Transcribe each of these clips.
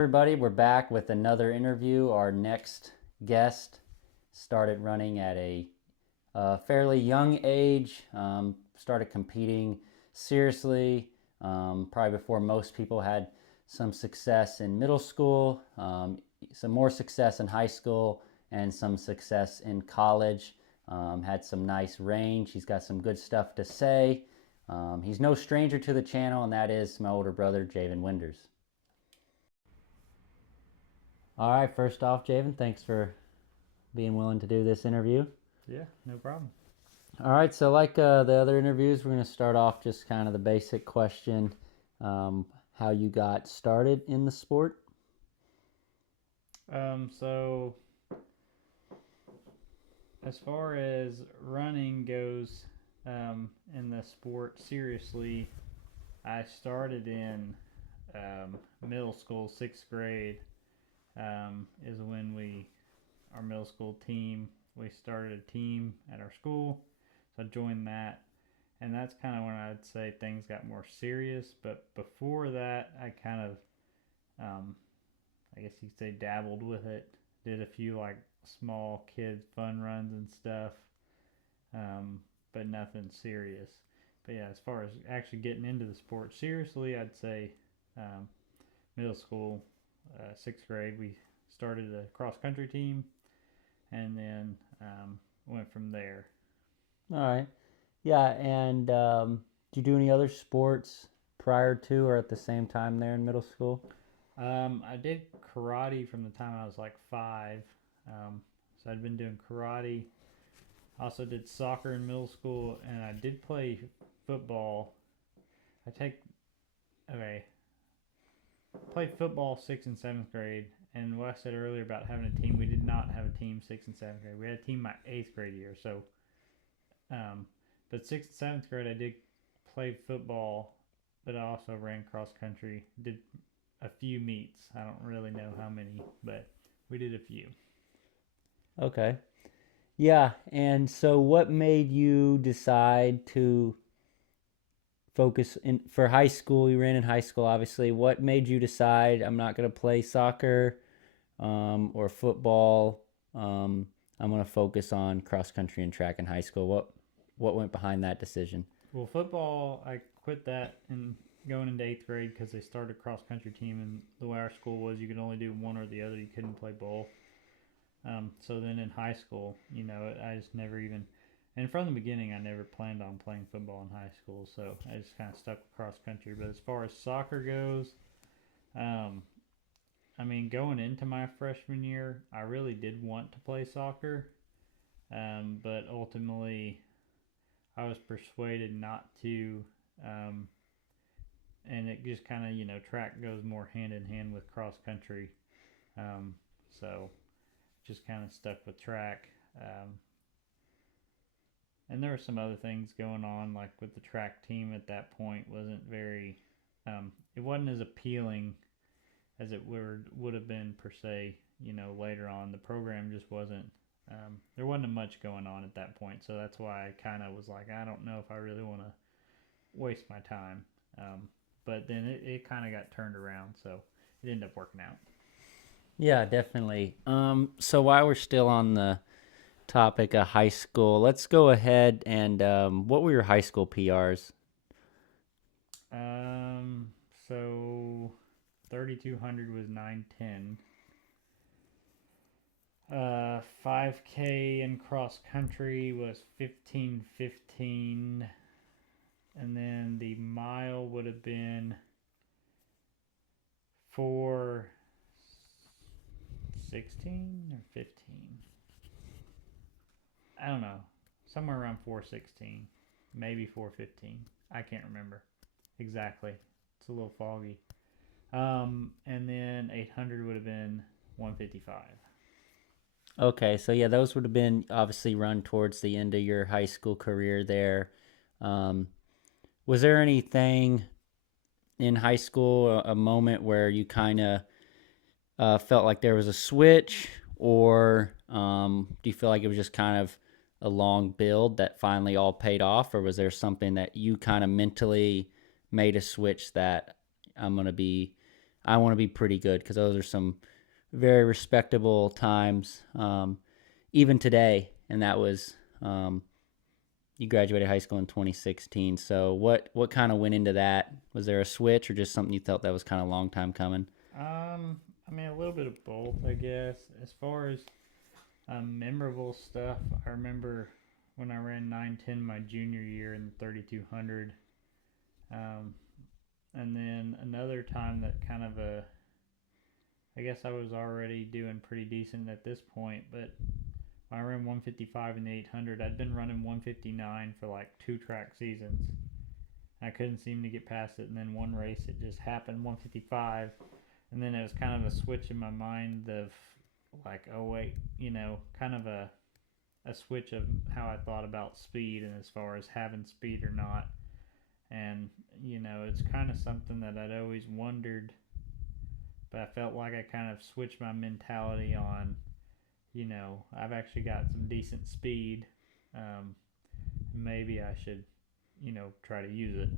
Everybody, we're back with another interview. Our next guest started running at a fairly young age, started competing seriously, probably before most people had some success in middle school, some more success in high school, and some success in college. Had some nice range. He's got some good stuff to say. He's no stranger to the channel, and that is my older brother, Javan Winders. All right, first off, Javan, thanks for being willing to do this interview. Yeah, no problem. All right, so like the other interviews, we're going to start off just kind of the basic question, how you got started in the sport. So as far as running goes, in the sport seriously, I started in middle school, 6th grade. Is when our middle school team, we started a team at our school, so I joined that, and that's kind of when I'd say things got more serious. But before that, I kind of, I guess you could say, dabbled with it. Did a few like small kid fun runs and stuff, but nothing serious. But yeah, as far as actually getting into the sport seriously, I'd say middle school, 6th grade, we started a cross country team, and then went from there. All right. Yeah, and did you do any other sports prior to or at the same time there in middle school? I did karate from the time I was like 5. So I'd been doing karate. I also did soccer in middle school, and I did play football. I take okay. Played football 6th and 7th grade, and what I said earlier about having a team, we did not have a team 6th and 7th grade. We had a team my 8th grade year. So, but 6th and 7th grade, I did play football, but I also ran cross country. Did a few meets. I don't really know how many, but we did a few. Okay. Yeah, and so what made you decide to focus in for high school? You ran in high school, obviously. What made you decide I'm not going to play soccer or football? I'm going to focus on cross country and track in high school. What went behind that decision? Well, football, I quit that and going into 8th grade because they started a cross country team, and the way our school was, you could only do one or the other. You couldn't play both. So then in high school, I just never even, and from the beginning, I never planned on playing football in high school. So I just kind of stuck with cross country. But as far as soccer goes, um, I mean, going into my freshman year, I really did want to play soccer, but ultimately, I was persuaded not to. Um, and it just kind of, track goes more hand in hand with cross country. So just kind of stuck with track. And there were some other things going on, like with the track team at that point wasn't very, it wasn't as appealing as it would have been per se, later on. The program just wasn't, there wasn't much going on at that point. So that's why I kind of was like, I don't know if I really want to waste my time. But then it kind of got turned around. So it ended up working out. Yeah, definitely. So while we're still on the topic of high school, let's go ahead and what were your high school PRs? So 3,200 was 9:10. 5K in cross country was 15:15, and then the mile would have been 4:16 or 15. I don't know, somewhere around 4:16, maybe 4:15. I can't remember exactly. It's a little foggy. And then 800 would have been 1:55. Okay, so yeah, those would have been obviously run towards the end of your high school career there. Um, was there anything in high school, a moment where you kind of felt like there was a switch, or do you feel like it was just kind of a long build that finally all paid off, or was there something that you kind of mentally made a switch that I'm going to be I want to be pretty good, because those are some very respectable times, even today. And that was, you graduated high school in 2016. So what kind of went into that? Was there a switch, or just something you felt that was kind of a long time coming? I mean, a little bit of both, I guess. As far as memorable stuff, I remember when I ran 9:10 my junior year in the 3200. Um, and then another time that kind of I guess I was already doing pretty decent at this point, but I ran 155 in the 800. I'd been running 159 for like 2 track seasons. I couldn't seem to get past it, and then one race it just happened 155, and then it was kind of a switch in my mind of like, oh wait, kind of a switch of how I thought about speed and as far as having speed or not. And it's kind of something that I'd always wondered, but I felt like I kind of switched my mentality on, I've actually got some decent speed. Maybe I should, try to use it.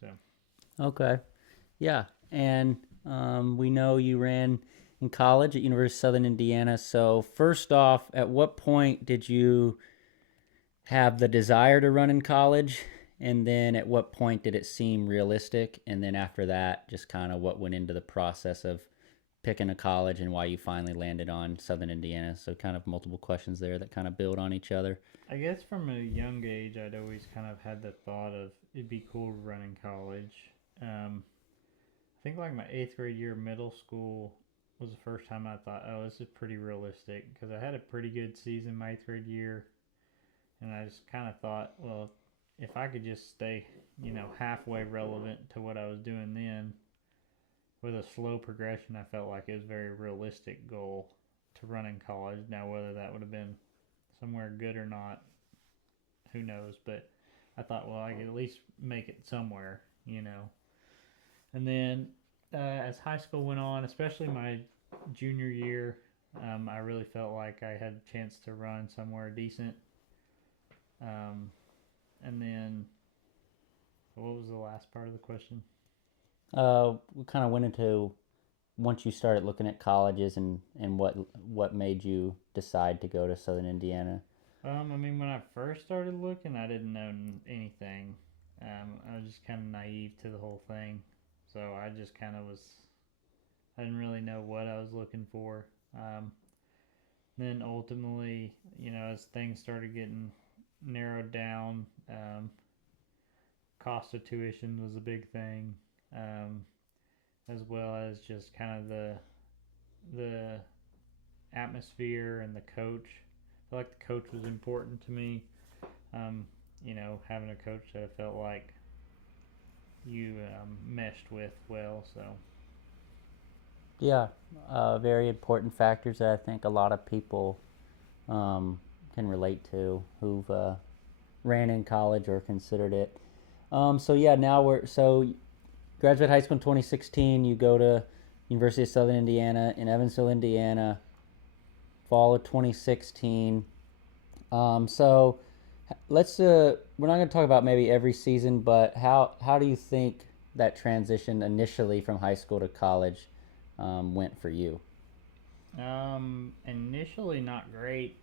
So. Okay. Yeah. And we know you ran in college at University of Southern Indiana. So first off, at what point did you have the desire to run in college? And then at what point did it seem realistic? And then after that, just kind of what went into the process of picking a college and why you finally landed on Southern Indiana. So kind of multiple questions there that kind of build on each other. I guess from a young age, I'd always kind of had the thought of it'd be cool to run in college. I think like my 8th grade year of middle school was the first time I thought, oh, this is pretty realistic, because I had a pretty good season my 8th grade year, and I just kind of thought, well, if I could just stay, halfway relevant to what I was doing then, with a slow progression, I felt like it was a very realistic goal to run in college. Now, whether that would have been somewhere good or not, who knows? But I thought, well, I could at least make it somewhere. And then as high school went on, especially my junior year, I really felt like I had a chance to run somewhere decent. And then, what was the last part of the question? We kind of went into once you started looking at colleges, and what made you decide to go to Southern Indiana. I mean, when I first started looking, I didn't know anything. I was just kind of naive to the whole thing. So I just kind of I didn't really know what I was looking for. Then ultimately, as things started getting narrowed down, cost of tuition was a big thing, as well as just kind of the atmosphere and the coach. I feel like the coach was important to me. Having a coach that I felt like you meshed with well. So. Yeah, very important factors that I think a lot of people can relate to who've ran in college or considered it. So yeah, now graduate high school in 2016. You go to University of Southern Indiana in Evansville, Indiana, fall of 2016. So let's we're not going to talk about maybe every season, but how do you think that transition initially from high school to college went for you? Initially not great.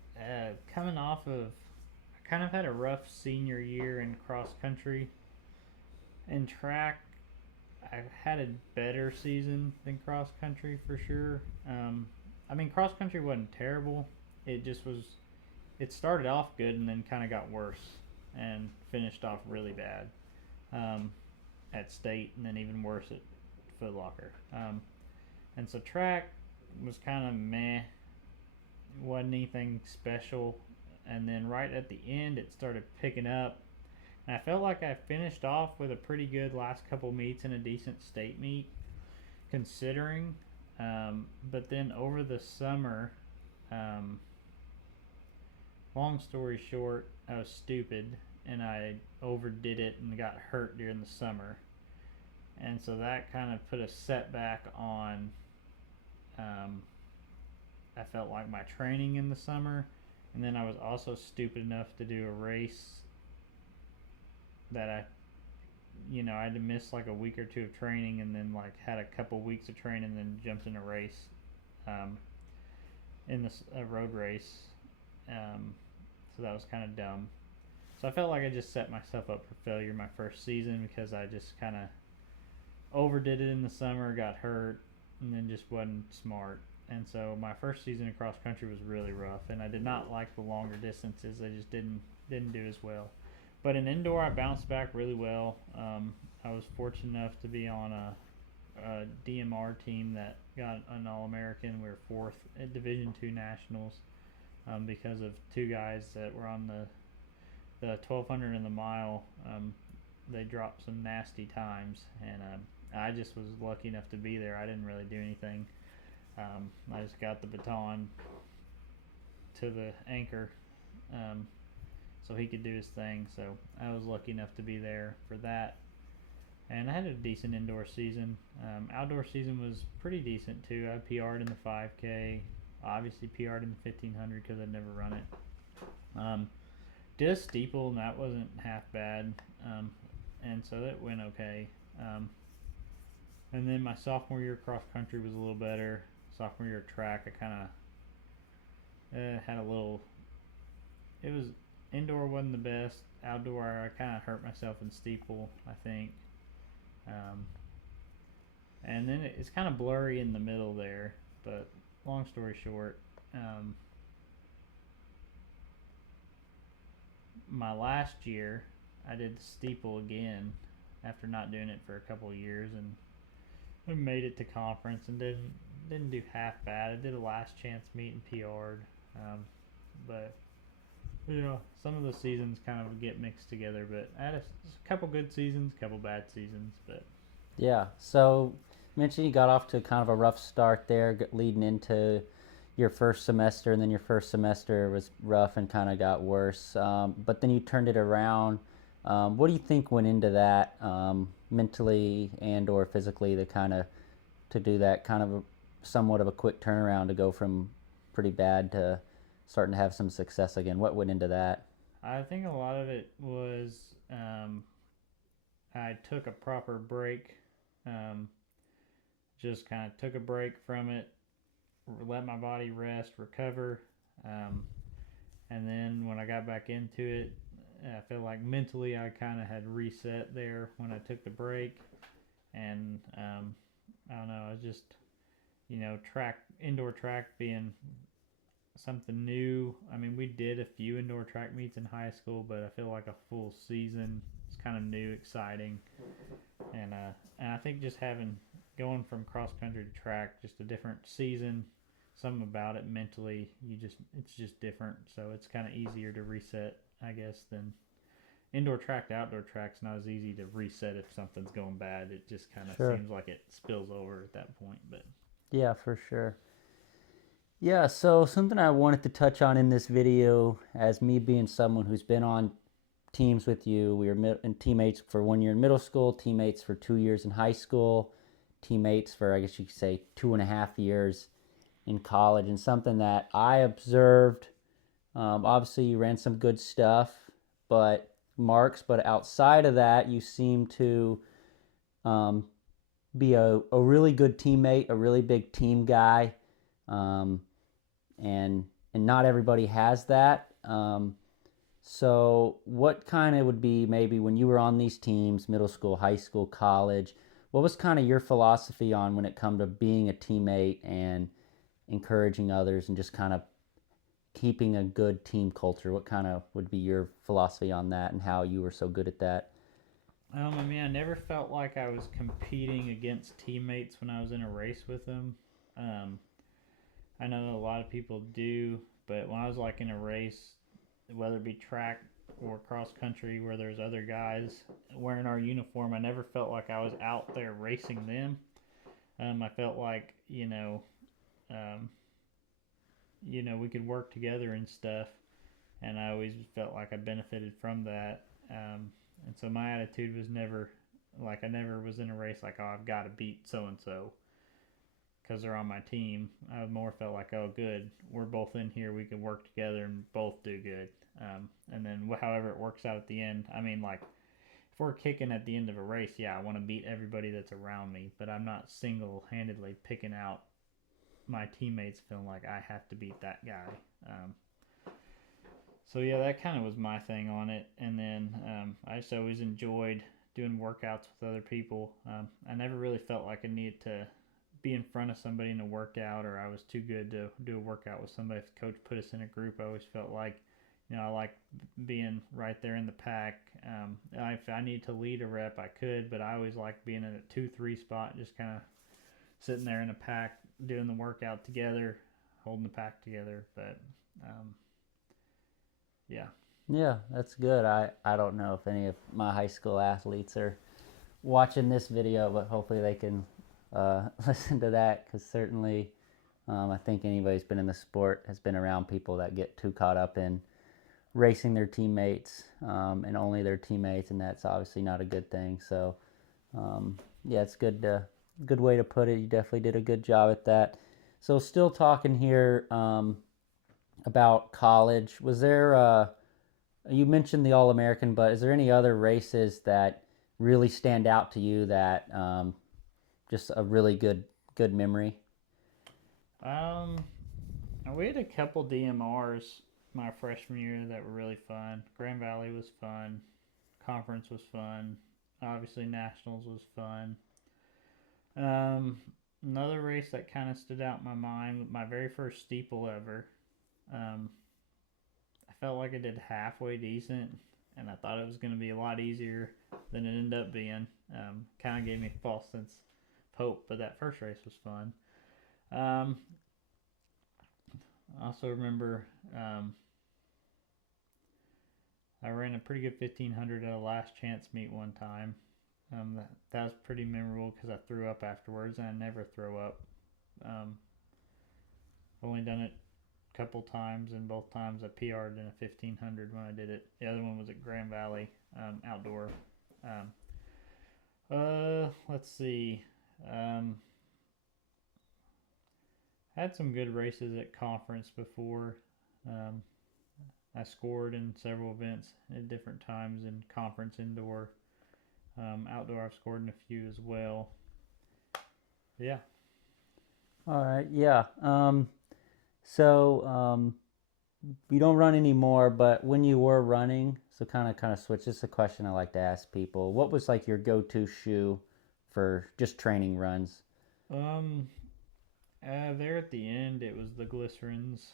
Coming off of, I kind of had a rough senior year in cross country. In track, I had a better season than cross country for sure. I mean, cross country wasn't terrible. It just was. It started off good and then kind of got worse and finished off really bad at state, and then even worse at Foot Locker. And so track was kind of meh, wasn't anything special. And then right at the end, it started picking up. And I felt like I finished off with a pretty good last couple meets and a decent state meet, considering. But then over the summer, long story short, I was stupid and I overdid it and got hurt during the summer. And so that kind of put a setback on, I felt like, my training in the summer. And then I was also stupid enough to do a race that I I had to miss like a week or two of training, and then like had a couple weeks of training, and then jumped in a race, um, in this a road race. So that was kind of dumb. So I felt like I just set myself up for failure my first season because I just kind of overdid it in the summer, got hurt, and then just wasn't smart. And so my first season in cross country was really rough, and I did not like the longer distances. I just didn't do as well. But in indoor, I bounced back really well. I was fortunate enough to be on a DMR team that got an All-American. We were fourth at Division II Nationals, because of two guys that were on the 1200 and the mile. They dropped some nasty times, and I just was lucky enough to be there. I didn't really do anything. I just got the baton to the anchor, so he could do his thing. So I was lucky enough to be there for that. And I had a decent indoor season. Outdoor season was pretty decent too. I PR'd in the 5K, obviously PR'd in the 1500 because I'd never run it. Did a steeple, and that wasn't half bad, and so that went okay. And then my sophomore year cross country was a little better. Sophomore year track, I kind of had a little. It was indoor wasn't the best. Outdoor, I kind of hurt myself in steeple, I think. And then it's kind of blurry in the middle there. But long story short, my last year, I did the steeple again after not doing it for a couple of years, and we made it to conference and didn't do half bad. I did a last chance meet and PR'd, but some of the seasons kind of get mixed together. But I had a couple good seasons, couple bad seasons. But Yeah. So you mentioned you got off to kind of a rough start there, leading into your first semester, and then your first semester was rough and kind of got worse. But then you turned it around. What do you think went into that, mentally and or physically, to do that kind of somewhat of a quick turnaround to go from pretty bad to starting to have some success again? What went into that? I think a lot of it was, I took a proper break. Just kind of took a break from it, let my body rest, recover, and then when I got back into it, I felt like mentally I kind of had reset there when I took the break, and I don't know, I was just, indoor track being something new. I mean, we did a few indoor track meets in high school, but I feel like a full season is kind of new, exciting, and I think just going from cross country to track, just a different season. Something about it mentally, it's just different. So it's kind of easier to reset, I guess, than indoor track to outdoor track's not as easy to reset if something's going bad. It just kind of seems like it spills over at that point. But Yeah, for sure. Yeah, so something I wanted to touch on in this video, as me being someone who's been on teams with you, we were teammates for 1 year in middle school, teammates for 2 years in high school, teammates for, I guess you could say, 2.5 years in college, and something that I observed. Obviously, you ran some good stuff, but outside of that, you seem to be a really good teammate, a really big team guy, and not everybody has that. So what kind of would be, maybe when you were on these teams, middle school, high school, college, what was kind of your philosophy on when it come to being a teammate and encouraging others and just kind of keeping a good team culture? What kind of would be your philosophy on that and how you were so good at that? I mean, I never felt like I was competing against teammates when I was in a race with them. I know a lot of people do, but when I was like in a race, whether it be track or cross country where there's other guys wearing our uniform, I never felt like I was out there racing them. I felt like, we could work together and stuff, and I always felt like I benefited from that. And so my attitude was never, like, I never was in a race like, oh, I've got to beat so-and-so because they're on my team. I more felt like, oh, good, we're both in here, we can work together and both do good. And then however it works out at the end, I mean, like, we're kicking at the end of a race, yeah, I want to beat everybody that's around me, but I'm not single-handedly picking out my teammates feeling like I have to beat that guy. So yeah, that kind of was my thing on it. And then I just always enjoyed doing workouts with other people. I never really felt like I needed to be in front of somebody in a workout, or I was too good to do a workout with somebody. If the coach put us in a group, I always felt like, I like being right there in the pack. If I needed to lead a rep, I could, but I always liked being in a 2-3 spot, just kind of sitting there in a pack, doing the workout together, holding the pack together. But yeah. Yeah, that's good. I don't know if any of my high school athletes are watching this video, but hopefully they can listen to that, because certainly I think anybody who's been in the sport has been around people that get too caught up in racing their teammates and only their teammates, and that's obviously not a good thing. So yeah, it's good way to put it. You definitely did a good job at that. So still talking here about college. Was there you mentioned the All-American, but is there any other races that really stand out to you that just a really good memory? We had a couple DMRs my freshman year that were really fun. Grand Valley was fun. Conference was fun. Obviously, Nationals was fun. Another race that kind of stood out in my mind, my very first steeple ever. I felt like I did halfway decent, and I thought it was going to be a lot easier than it ended up being. Kind of gave me a false sense of hope, but that first race was fun. I also remember I ran a pretty good 1500 at a last chance meet one time. That was pretty memorable because I threw up afterwards, and I never throw up. I've only done it a couple times, and both times I PR'd in a 1500 when I did it. The other one was at Grand Valley outdoor. Let's see. Had some good races at conference before. I scored in several events at different times in conference indoor. Outdoor, I've scored in a few as well. Yeah. All right. Yeah. So you don't run anymore, but when you were running, so kind of switch. This is a question I like to ask people. What was like your go-to shoe for just training runs? There at the end, it was the glycerins.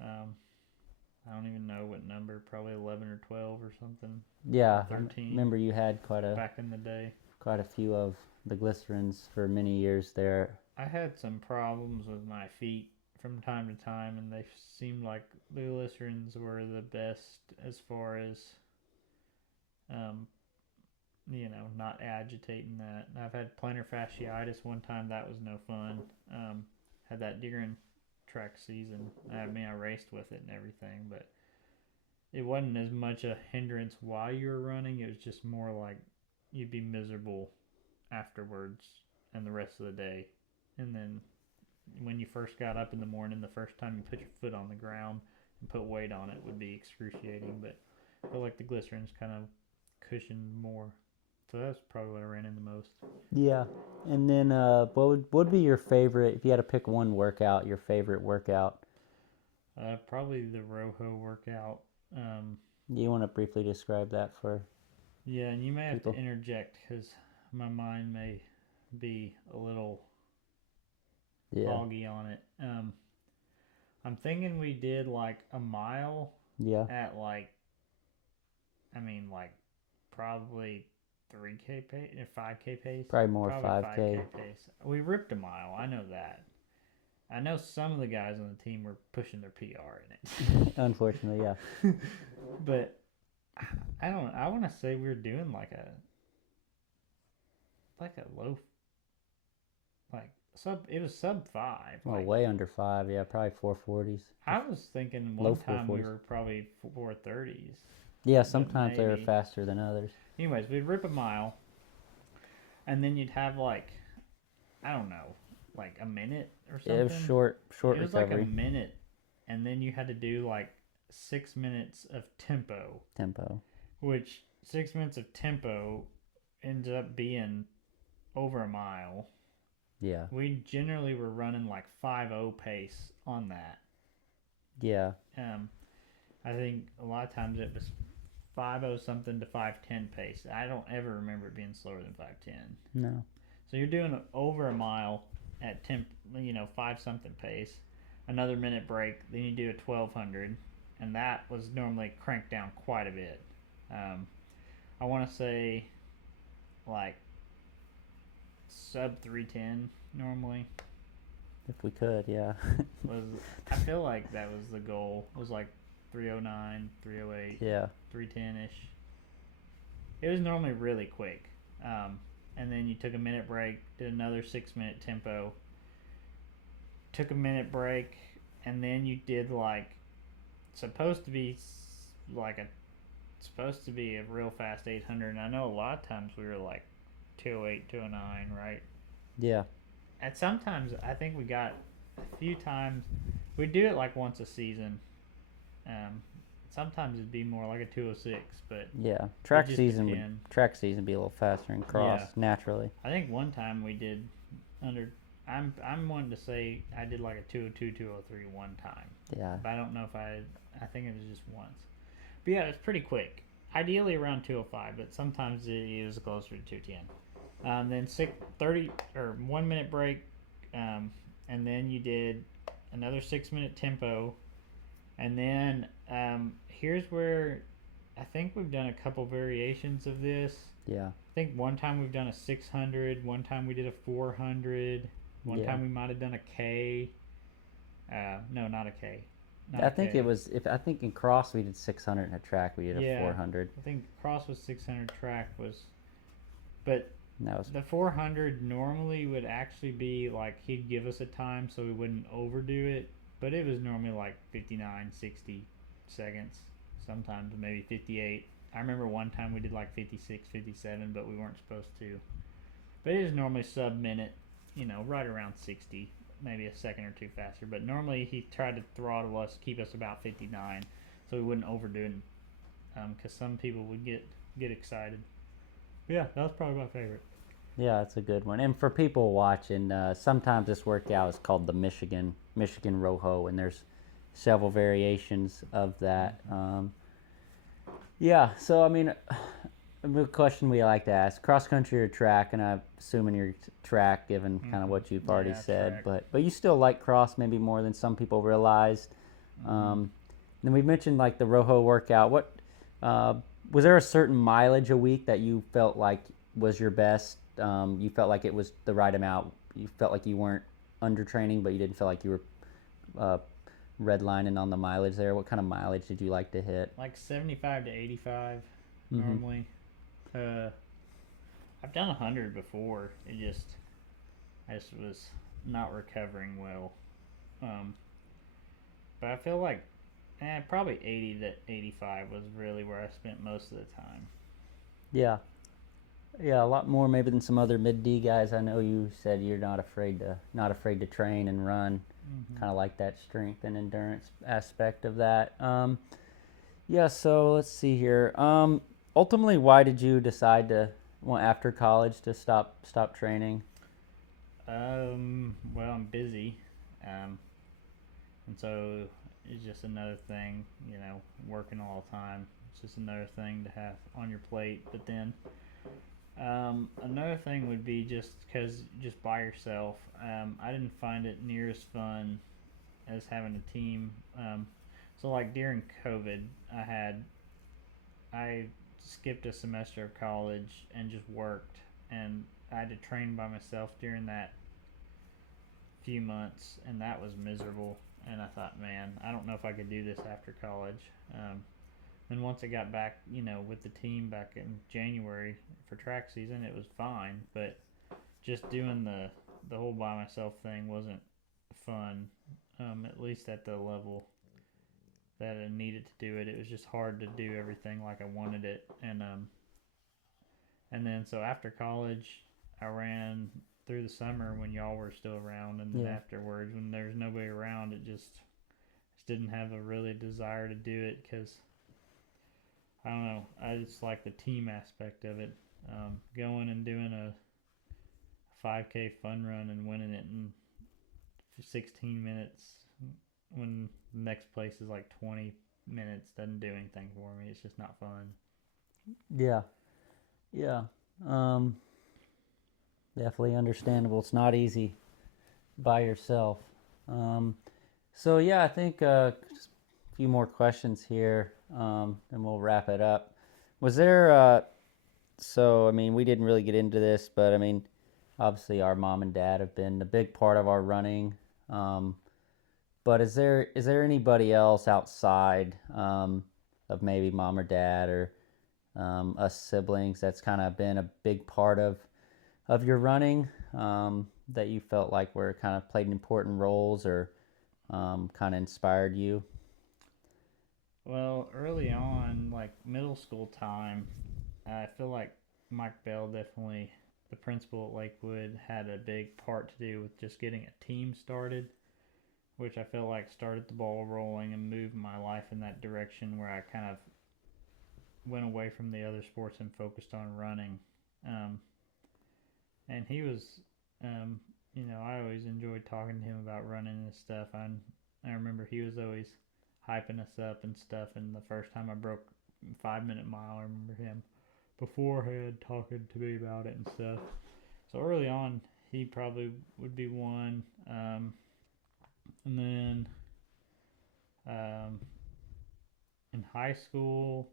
I don't even know what number, probably 11 or 12 or something. Yeah, 13. I remember you had back in the day. Quite a few of the glycerins for many years there. I had some problems with my feet from time to time, and they seemed like the glycerins were the best as far as, not agitating that. I've had plantar fasciitis one time. That was no fun. Had that during track season. I raced with it and everything, but it wasn't as much a hindrance while you were running. It was just more like you'd be miserable afterwards and the rest of the day. And then when you first got up in the morning, the first time you put your foot on the ground and put weight on it would be excruciating, but I feel like the glycerins kind of cushioned more. So that's probably what I ran into most. Yeah. And then what would be your favorite, if you had to pick one workout, your favorite workout? Probably the Rojo workout. You want to briefly describe that for Yeah, and you may have people? to interject because my mind may be a little foggy on it. I'm thinking we did like a mile at probably 3K pace or 5K pace. Probably more 5K pace. We ripped a mile. I know that. I know some of the guys on the team were pushing their PR in it. Unfortunately, yeah. But I don't. I want to say we were doing like a low, it was sub 5. Well, way under 5. Yeah, probably 440s. I was thinking one time we were probably 430s. Yeah, sometimes they were faster than others. Anyways, we'd rip a mile, and then you'd have a minute or something. Yeah, it was short recovery. It was like a minute, and then you had to do 6 minutes of tempo. Tempo. Which 6 minutes of tempo ended up being over a mile. Yeah. We generally were running like 5:0 pace on that. Yeah. I think a lot of times it was 5:0 something to 5:10 pace. I don't ever remember it being slower than 5:10. No. So you're doing over a mile at 5 something pace. Another minute break, then you do a 1200, and that was normally cranked down quite a bit. I want to say like sub 310 normally. If we could, yeah. Was I feel like that was the goal. It was like 309, 308, Yeah. 310 ish. It was normally really quick. And then you took a minute break, did another 6 minute tempo, took a minute break, and then you did like supposed to be a real fast 800. And I know a lot of times we were like 208, 209, right? Yeah. And sometimes I think we got a few times we do it like once a season. Sometimes it'd be more like a 206, but Yeah. Track just season depend. would be a little faster in cross Yeah. naturally. I think one time we did under. I'm wanting to say I did like a 202, 203 one time, Yeah. but I don't know if I think it was just once. But yeah, it's pretty quick. Ideally around 205, but sometimes it is closer to 210. Then 30 or 1 minute break, and then you did another 6 minute tempo, and then here's where I think we've done a couple variations of this. Yeah. I think one time we've done a 600, one time we did a 400, one time we might have done a K. No, not a K. I think it was I think in cross we did 600 and a track we did a 400. I think cross was 600, track was, but That was the 400 normally would actually be like he'd give us a time so we wouldn't overdo it, but it was normally like 59, 60 seconds, sometimes maybe 58. I remember one time we did like 56, 57, but we weren't supposed to. But it is normally sub minute, right around 60, maybe a second or two faster. But normally he tried to throttle us, keep us about 59, so we wouldn't overdo it, because some people would get excited. But yeah, that was probably my favorite. Yeah, it's a good one. And for people watching, sometimes this workout is called the Michigan Rojo, and there's several variations of that. Yeah, so I mean, a question we like to ask: cross country or track? And I'm assuming you're track, given kind of what you've already said. Track. But you still like cross maybe more than some people realize. Then we mentioned like the Rojo workout. What was there a certain mileage a week that you felt like was your best? You felt like it was the right amount. You felt like you weren't undertraining, but you didn't feel like you were redlining on the mileage there. What kind of mileage did you like to hit? Like 75 to 85 normally. I've done 100 before. I just was not recovering well. But I feel like probably 80 to 85 was really where I spent most of the time. Yeah, a lot more maybe than some other mid D guys. I know you said you're not afraid to train and run. Kind of like that strength and endurance aspect of that. Yeah, so let's see here. Ultimately, why did you decide to, after college, to stop training? Well, I'm busy, and so it's just another thing, working all the time. It's just another thing to have on your plate. But then another thing would be just by yourself. I didn't find it near as fun as having a team. So like during COVID, I skipped a semester of college and just worked, and I had to train by myself during that few months, and that was miserable. And I thought, man, I don't know if I could do this after college. Then once I got back, with the team back in January for track season, it was fine. But just doing the whole by myself thing wasn't fun, at least at the level that I needed to do it. It was just hard to do everything like I wanted it. And then so after college, I ran through the summer when y'all were still around, and then afterwards when there's nobody around, it just didn't have a really desire to do it, because I don't know. I just like the team aspect of it. Going and doing a 5K fun run and winning it in 16 minutes when the next place is like 20 minutes doesn't do anything for me. It's just not fun. Yeah. Yeah. Um, Definitely understandable. It's not easy by yourself. Um, so yeah, I think just a few more questions here, and we'll wrap it up. Was there so I mean, we didn't really get into this, but I mean, obviously our mom and dad have been a big part of our running. Um, but is there anybody else outside of maybe mom or dad or us siblings that's kind of been a big part of your running, that you felt like were kind of played important roles or kind of inspired you? Well, early on, like middle school time, I feel like Mike Bell definitely, the principal at Lakewood, had a big part to do with just getting a team started, which I feel like started the ball rolling and moved my life in that direction where I kind of went away from the other sports and focused on running. Um, and he was, um, I always enjoyed talking to him about running and stuff. I remember he was always hyping us up and stuff. And the first time I broke 5 minute mile, I remember him beforehand talking to me about it and stuff. So early on, he probably would be one. And then um, in high school,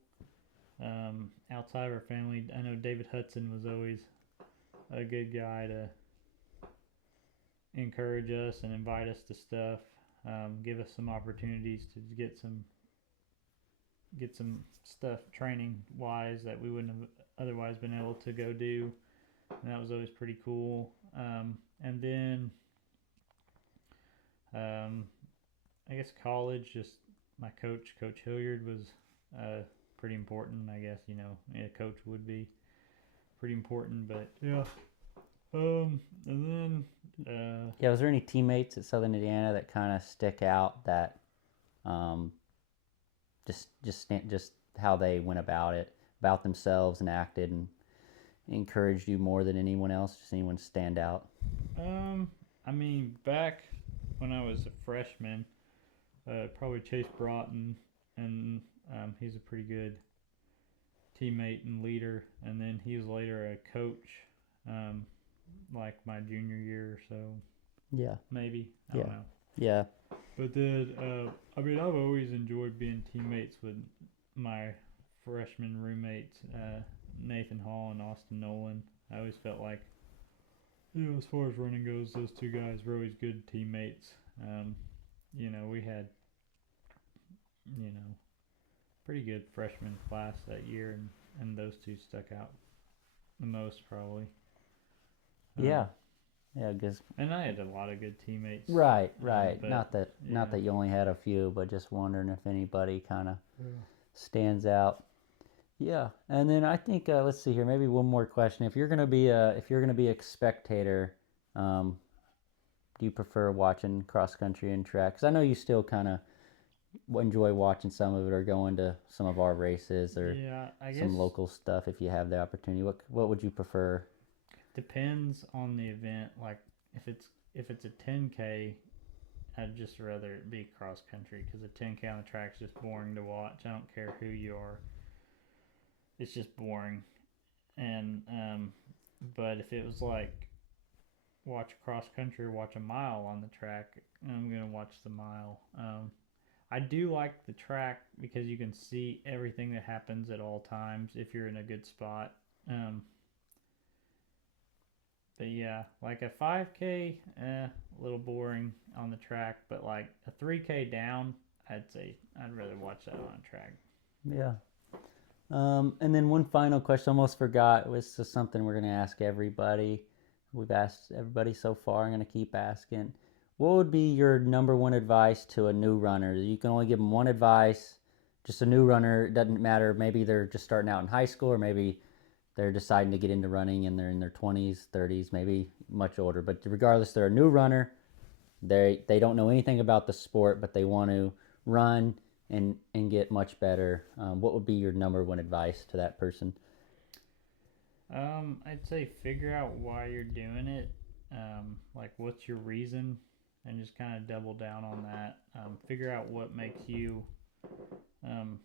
outside of our family, I know David Hudson was always a good guy to encourage us and invite us to stuff, give us some opportunities to get some stuff training wise that we wouldn't have otherwise been able to go do, and that was always pretty cool. And then I guess college, just my Coach Hilliard, was pretty important. I guess a coach would be pretty important, but yeah. And then Yeah, was there any teammates at Southern Indiana that kind of stick out that um, just how they went about themselves and acted and encouraged you more than anyone else? Just anyone stand out? um, I mean, back when I was a freshman, probably Chase Broughton, and he's a pretty good teammate and leader. And then he was later a coach, um, like my junior year or so, Yeah. maybe. I Yeah. don't know. Yeah. But then, I mean, I've always enjoyed being teammates with my freshman roommates, Nathan Hall and Austin Nolan. I always felt like, as far as running goes, those two guys were always good teammates. We had, you know, pretty good freshman class that year, and those two stuck out the most probably. Yeah. Yeah, because And I had a lot of good teammates. right. But Not that you only had a few, but just wondering if anybody kind of yeah. stands out. Yeah, and then I think let's see here, maybe one more question. If you're gonna be a spectator, um, do you prefer watching cross country and track? Because I know you still kind of enjoy watching some of it or going to some of our races or Yeah, I guess some local stuff if you have the opportunity. What would you prefer? depends on the event. Like if it's a 10K, I'd just rather it be cross country because a 10K on the track's just boring to watch. I don't care who you are. It's just boring. And but if it was like watch cross country or watch a mile on the track, I'm gonna watch the mile. I do like the track because you can see everything that happens at all times if you're in a good spot. But yeah, like a 5K, a little boring on the track, but like a 3K down, I'd say I'd rather watch that on track. Yeah. And then one final question, almost forgot, was just something we're going to ask everybody. We've asked everybody so far. I'm going to keep asking. What would be your number one advice to a new runner? You can only give them one advice. Just a new runner, it doesn't matter. Maybe they're just starting out in high school, or maybe they're deciding to get into running and they're in their 20s, 30s, maybe much older. But regardless, they're a new runner. They don't know anything about the sport, but they want to run and get much better, what would be your number one advice to that person? I'd say figure out why you're doing it. Like, what's your reason, and just kind of double down on that. Figure out what makes you, um,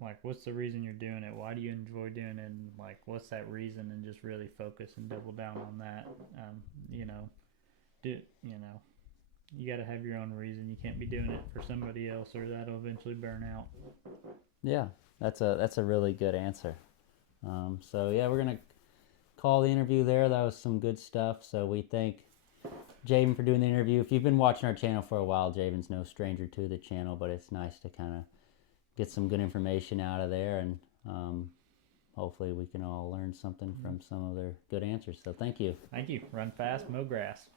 like, what's the reason you're doing it? Why do you enjoy doing it? And like, what's that reason? And just really focus and double down on that. You know, you know, you got to have your own reason. You can't be doing it for somebody else, or that'll eventually burn out. Yeah, that's a really good answer. So yeah, we're gonna call the interview there. That was some good stuff. So we thank Javen for doing the interview. If you've been watching our channel for a while, Javen's no stranger to the channel, but it's nice to kind of get some good information out of there, and hopefully we can all learn something from some of their good answers. So thank you. Thank you. Run fast, mow grass.